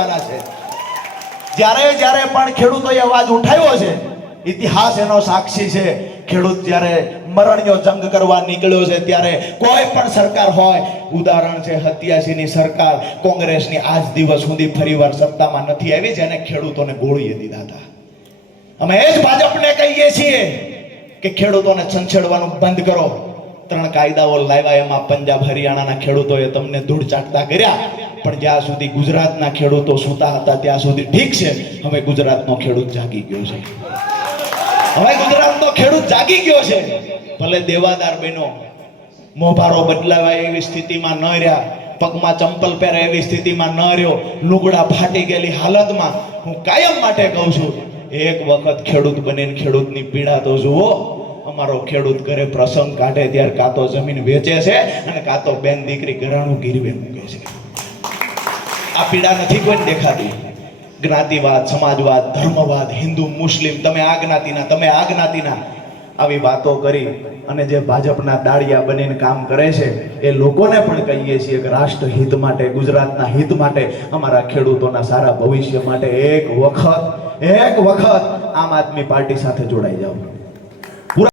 કરવાના છે। જ્યારે જ્યારે પણ ખેડૂતોએ અવાજ ઉઠાવ્યો છે, ઇતિહાસ એનો સાક્ષી છે। ખેડૂત જ્યારે મરણનો જંગ કરવા નીકળ્યો છે ત્યારે કોઈ પણ સરકાર હોય, ઉદાહરણ છે 87 ની સરકાર કોંગ્રેસની, આજ દિવસ સુધી ફરીવાર સત્તામાં નથી આવી જેને ખેડૂતોને ગોળીએ દીધા હતા। અમે એ જ ભાજપને કહીએ છીએ કે ખેડૂતોને છંછેડવાનું બંધ કરો। 3 કાયદાઓ લાવ્યા, એમાં પંજાબ હરિયાણાના ખેડૂતોએ તમને ધૂળ ચાટતા કર્યા, પણ જ્યાં સુધી ગુજરાતના ખેડૂતો સૂતા હતા ત્યાં સુધી ઠીક છે। હવે ગુજરાતનો ખેડૂત જાગી ગયો છે, હવે ગુજરાતનો ખેડૂત જાગી ગયો છે। ભલે દેવાદાર બહેનો મોભારો બદલાવાય એવી સ્થિતિમાં ન રહ્યા, પગમાં ચંપલ પહેરે એવી સ્થિતિમાં ન રહ્યો, લુગડા ફાટી ગયેલી હાલતમાં, હું કાયમ માટે કહું છું, એક વખત ખેડૂત બનીને ખેડૂતની પીડા તો જુઓ। અમારો ખેડૂત ઘરે પ્રસંગ કાઢે ત્યારે કાં તો જમીન વેચે છે અને કાં તો બેન દીકરી ઘરાણું ગીરવે મૂકે છે। આ પીડા નથી કોઈને દેખાતી। જ્ઞાતિવાદ, સમાજવાદ, ધર્મવાદ, હિન્દુ મુસ્લિમ, તમે આ જ્ઞાતિના, તમે આ જ્ઞાતિના, આવી વાતો કરી અને જે ભાજપના દાળિયા બનીને કામ કરે છે એ લોકોને પણ કહીએ છીએ કે રાષ્ટ્ર હિત માટે, ગુજરાતના હિત માટે, અમારા ખેડૂતોના સારા ભવિષ્ય માટે એક વખત આમ આદમી પાર્ટી સાથે જોડાઈ જાઓ।